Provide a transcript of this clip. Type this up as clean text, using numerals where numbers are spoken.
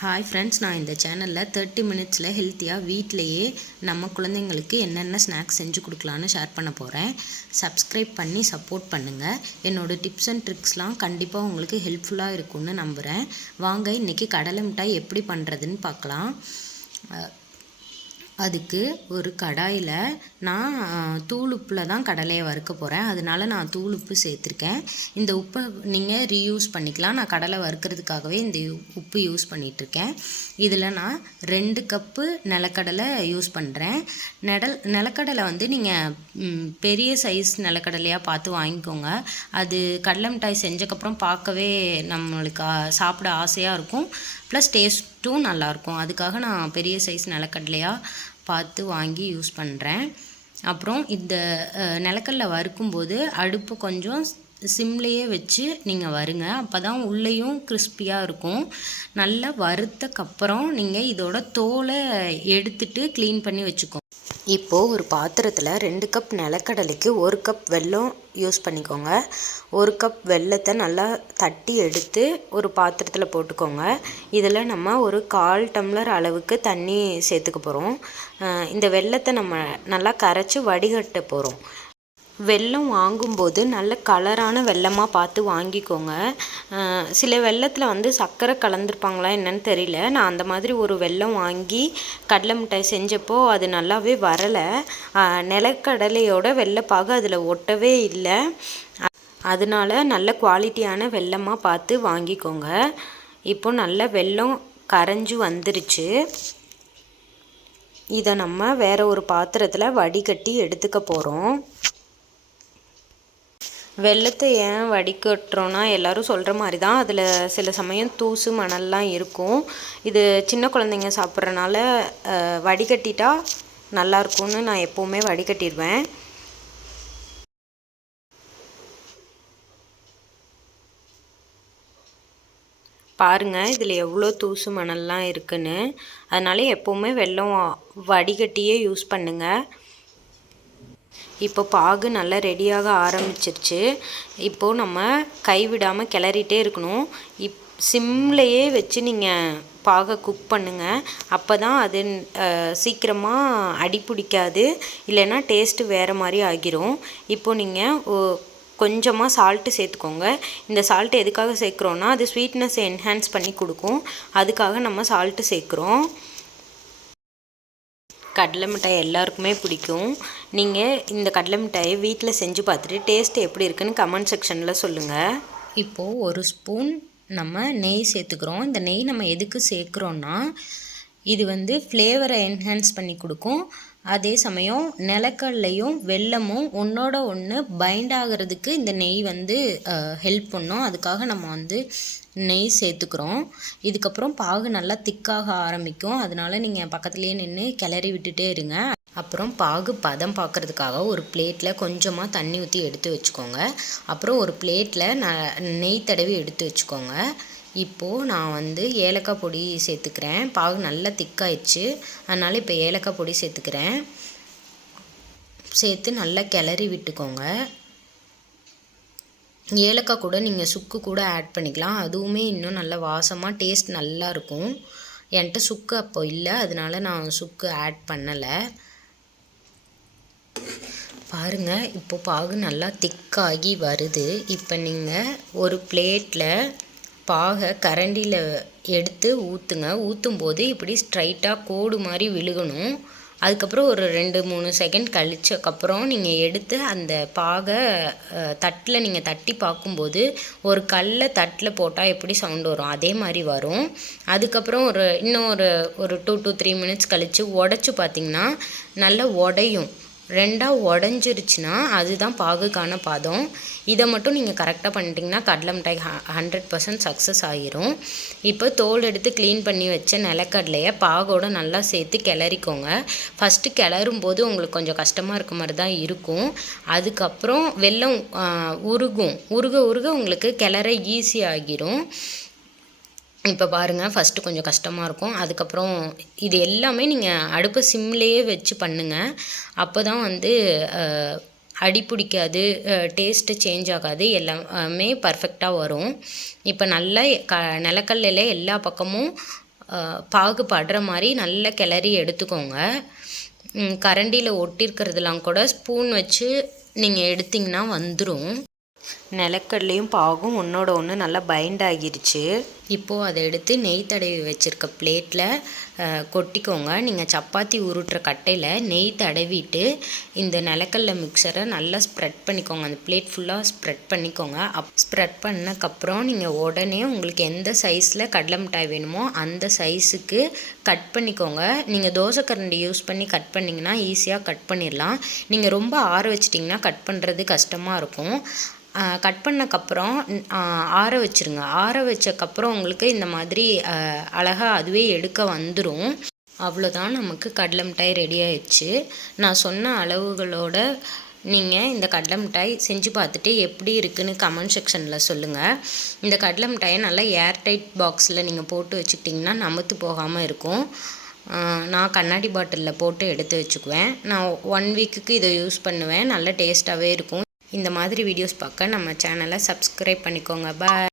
Hi friends, நான் இந்த சேனலில் 30 மினிட்ஸில் ஹெல்த்தியாக வீட்டிலையே நம்ம குழந்தைங்களுக்கு என்னென்ன ஸ்நாக்ஸ் செஞ்சு கொடுக்கலான்னு ஷேர் பண்ண போகிறேன். சப்ஸ்கிரைப் பண்ணி சப்போர்ட் பண்ணுங்கள். என்னோடய டிப்ஸ் அண்ட் ட்ரிக்ஸ்லாம் கண்டிப்பாக உங்களுக்கு ஹெல்ப்ஃபுல்லாக இருக்கும்னு நம்புகிறேன். வாங்க இன்றைக்கி கடலை மிட்டாய் எப்படி பண்ணுறதுன்னு பார்க்கலாம். அதுக்கு ஒரு கடாயில் நான் தூள் உப்பில் தான் கடலையை வறுக்க போகிறேன். அதனால நான் தூள் உப்பு சேர்த்துருக்கேன். இந்த உப்பை நீங்கள் ரீயூஸ் பண்ணிக்கலாம். நான் கடலை வறுக்கிறதுக்காகவே இந்த உப்பு யூஸ் பண்ணிகிட்ருக்கேன். இதில் நான் 2 கப்பு நிலக்கடலை யூஸ் பண்ணுறேன். நிலக்கடலை வந்து நீங்கள் பெரிய சைஸ் நிலக்கடலையாக பார்த்து வாங்கிக்கோங்க. அது கடலை மிட்டாய் செஞ்சக்கப்புறம் பார்க்கவே நம்மளுக்கு சாப்பிட ஆசையாக இருக்கும். ப்ளஸ் டேஸ்ட்டும் நல்லாயிருக்கும். அதுக்காக நான் பெரிய சைஸ் நிலக்கடலையாக பார்த்து வாங்கி யூஸ் பண்ணுறேன். அப்புறம் இந்த நிலக்கடலை வறுக்கும்போது அடுப்பு கொஞ்சம் சிம்லேயே வச்சு நீங்கள் வறுங்க. அப்போ தான் உள்ளேயும் கிறிஸ்பியாக இருக்கும். நல்லா வறுத்தக்கப்புறம் நீங்கள் இதோட தோலை எடுத்துட்டு க்ளீன் பண்ணி வச்சுக்கோங்க. இப்போது ஒரு பாத்திரத்தில் 2 கப் நிலக்கடலைக்கு 1 கப் வெல்லம் யூஸ் பண்ணிக்கோங்க. 1 கப் வெல்லத்தை நல்லா தட்டி எடுத்து ஒரு பாத்திரத்தில் போட்டுக்கோங்க. இதில் நம்ம ஒரு 1/4 டம்ளர் அளவுக்கு தண்ணி சேர்த்துக்க போகிறோம். இந்த வெல்லத்தை நம்ம நல்லா கரைச்சி வடிகட்ட போகிறோம். வெல்லம் வாங்கும்போது நல்ல கலரான வெல்லமாக பார்த்து வாங்கிக்கோங்க. சில வெல்லத்தில் வந்து சர்க்கரை கலந்துருப்பாங்களா என்னன்னு தெரியல. நான் அந்த மாதிரி ஒரு வெல்லம் வாங்கி கடலை மிட்டாய் செஞ்சப்போ அது நல்லாவே வரலை. நிலக்கடலையோட வெல்லைப்பாகு அதில் ஒட்டவே இல்லை. அதனால நல்ல குவாலிட்டியான வெல்லமாக பார்த்து வாங்கிக்கோங்க. இப்போ நல்ல வெல்லம் கரைஞ்சி வந்துருச்சு. இதை நம்ம வேறு ஒரு பாத்திரத்தில் வடிகட்டி எடுத்துக்க போகிறோம். வெல்லத்தை ஏன் வடிகட்டுறோன்னா எல்லோரும் சொல்கிற மாதிரி தான் அதில் சில சமயம் தூசு மணல்லாம் இருக்கும். இது சின்ன குழந்தைங்க சாப்பிட்றனால வடிகட்டிட்டா நல்லாயிருக்கும்னு நான் எப்போவுமே வடிகட்டிடுவேன். பாருங்கள் இதில் எவ்வளோ தூசு மணல்லாம் இருக்குன்னு. அதனால எப்போவுமே வெல்லம் வடிகட்டியே யூஸ் பண்ணுங்கள். இப்போ பாகு நல்லா ரெடியாக ஆரம்பிச்சிருச்சு. இப்போது நம்ம கைவிடாமல் கிளறிட்டே இருக்கணும். சிம்லையே வச்சு நீங்கள் பாகை குக் பண்ணுங்கள். அப்போ தான் அது சீக்கிரமாக அடி பிடிக்காது. இல்லைன்னா டேஸ்ட்டு வேறு மாதிரி ஆகிரும். இப்போது நீங்கள் கொஞ்சமாக சால்ட்டு சேர்த்துக்கோங்க. இந்த சால்ட்டு எதுக்காக சேர்க்குறோன்னா அது ஸ்வீட்னஸ் என்ஹான்ஸ் பண்ணி கொடுக்கும். அதுக்காக நம்ம சால்ட்டு சேர்க்குறோம். கடலை மிட்டாய் எல்லாருக்குமே பிடிக்கும். நீங்கள் இந்த கடலை மிட்டாயை வீட்டில் செஞ்சு பார்த்துட்டு டேஸ்ட் எப்படி இருக்குன்னு கமெண்ட் செக்ஷனில் சொல்லுங்கள். இப்போது 1 ஸ்பூன் நம்ம நெய் சேர்த்துக்கிறோம். இந்த நெய் நம்ம எதுக்கு சேர்க்குறோன்னா இது வந்து ஃப்ளேவரை என்ஹான்ஸ் பண்ணி கொடுக்கும். அதே சமயம் நிலக்கடலையும் வெல்லமும் ஒன்றோட ஒன்று பைண்ட் ஆகிறதுக்கு இந்த நெய் வந்து ஹெல்ப் பண்ணும். அதுக்காக நம்ம வந்து நெய் சேர்த்துக்கிறோம். இதுக்கப்புறம் பாகு நல்லா திக்காக ஆரம்பிக்கும். அதனால நீங்கள் பக்கத்துலேயே நின்று கிளறி விட்டுட்டே இருங்க. அப்புறம் பாகு பதம் பார்க்குறதுக்காக ஒரு பிளேட்டில் கொஞ்சமாக தண்ணி ஊற்றி எடுத்து வச்சுக்கோங்க. அப்புறம் ஒரு பிளேட்டில் நெய் தடவி எடுத்து வச்சுக்கோங்க. இப்போது நான் வந்து ஏலக்காய் பொடி சேர்த்துக்கிறேன். பாகு நல்லா திக்காயிடுச்சு. அதனால் இப்போ ஏலக்காய் பொடி சேர்த்துக்கிறேன். சேர்த்து நல்லா கிளறி விட்டுக்கோங்க. ஏலக்காய் கூட நீங்கள் சுக்கு கூட ஆட் பண்ணிக்கலாம். அதுவுமே இன்னும் நல்ல வாசமாக டேஸ்ட் நல்லாயிருக்கும். என்கிட்ட சுக்கு அப்போ இல்லை, அதனால நான் சுக்கு ஆட் பண்ணலை. பாருங்கள் இப்போ பாகு நல்லா திக்காகி வருது. இப்போ நீங்கள் ஒரு பிளேட்டில் பாகை கரண்டியில் எடுத்து ஊற்றுங்க. ஊற்றும்போது இப்படி ஸ்ட்ரைட்டாக கோடு மாதிரி விழுகணும். அதுக்கப்புறம் ஒரு 2-3 செகண்ட் கழிச்சக்கப்புறம் நீங்கள் எடுத்து அந்த பாகை தட்டில் நீங்கள் தட்டி பார்க்கும்போது ஒரு கல்லை தட்டில் போட்டால் எப்படி சவுண்டு வரும் அதே மாதிரி வரும். அதுக்கப்புறம் இன்னும் ஒரு 2 to 3 மினிட்ஸ் கழித்து உடச்சி பார்த்திங்கன்னா நல்லா உடையும். 2ஆக உடஞ்சிருச்சுன்னா அதுதான் பாகுக்கான பதம். இதை மட்டும் நீங்கள் கரெக்டாக பண்ணிட்டீங்கன்னா கடலை மிட்டாய் 100% சக்ஸஸ் ஆகிரும். இப்போ தோல் எடுத்து க்ளீன் பண்ணி வச்ச நிலக்கடலையை பாகோடு நல்லா சேர்த்து கிளறிக்கோங்க. ஃபஸ்ட்டு கிளறும் போது உங்களுக்கு கொஞ்சம் கஷ்டமாக இருக்க மாதிரி தான் இருக்கும். அதுக்கப்புறம் வெல்லம் உருக உங்களுக்கு கிளற ஈஸி ஆகிரும். இப்போ பாருங்கள் ஃபஸ்ட்டு கொஞ்சம் கஷ்டமாக இருக்கும். அதுக்கப்புறம் இது எல்லாமே நீங்கள் அடுப்பை சிம்லேயே வச்சு பண்ணுங்கள். அப்போ தான் வந்து அடி பிடிக்காது, டேஸ்ட்டு சேஞ்ச் ஆகாது, எல்லாமே பர்ஃபெக்டாக வரும். இப்போ நல்லா நிலக்கடலையில் எல்லா பக்கமும் பாகு படுற மாதிரி நல்லா கிளறி எடுத்துக்கோங்க. கரண்டியில் ஒட்டியிருக்கிறதுலாம் கூட ஸ்பூன் வச்சு நீங்கள் எடுத்திங்கன்னா வந்துடும். நிலக்கடலையும் பாகும் ஒன்றோட ஒன்று நல்லா பைண்ட் ஆகிருச்சு. இப்போது அதை எடுத்து நெய் தடவி வச்சுருக்க பிளேட்டில் கொட்டிக்கோங்க. நீங்கள் சப்பாத்தி உருட்டுற கட்டையில் நெய் தடவிட்டு இந்த நிலக்கடலை மிக்சரை நல்லா ஸ்ப்ரெட் பண்ணிக்கோங்க. அந்த பிளேட் ஃபுல்லாக ஸ்ப்ரெட் பண்ணிக்கோங்க. ஸ்ப்ரெட் பண்ணக்கப்புறம் நீங்கள் உடனே உங்களுக்கு எந்த சைஸில் கடலை மிட்டாய் வேணுமோ அந்த சைஸுக்கு கட் பண்ணிக்கோங்க. நீங்கள் தோசை கரண்டி யூஸ் பண்ணி கட் பண்ணிங்கன்னா ஈஸியாக கட் பண்ணிடலாம். நீங்கள் ரொம்ப ஆற வச்சிட்டிங்கன்னா கட் பண்ணுறது கஷ்டமாக இருக்கும். கட் பண்ணக்கப்புறம் ஆற வச்சுருங்க. ஆற வச்சக்கப்புறம் உங்களுக்கு இந்த மாதிரி அழகாக அதுவே எடுக்க வந்துடும். அவ்வளோதான், நமக்கு கடலை மிட்டாய் ரெடி ஆயிடுச்சு. நான் சொன்ன அளவுகளோட நீங்கள் இந்த கடலை மிட்டாய் செஞ்சு பார்த்துட்டு எப்படி இருக்குன்னு கமெண்ட் செக்ஷனில் சொல்லுங்கள். இந்த கடலை மிட்டாயை நல்லா ஏர்டைட் பாக்ஸில் நீங்கள் போட்டு வச்சுக்கிட்டிங்கன்னா நமுத்து போகாமல் இருக்கும். நான் கண்ணாடி பாட்டிலில் போட்டு எடுத்து வச்சுக்குவேன். நான் 1 வீக்குக்கு இதை யூஸ் பண்ணுவேன். நல்ல டேஸ்ட்டாகவே இருக்கும். இந்த மாதிரி வீடியோஸ் பார்க்க நம்ம சேனலை சப்ஸ்கிரைப் பண்ணிக்கோங்க. பாய்.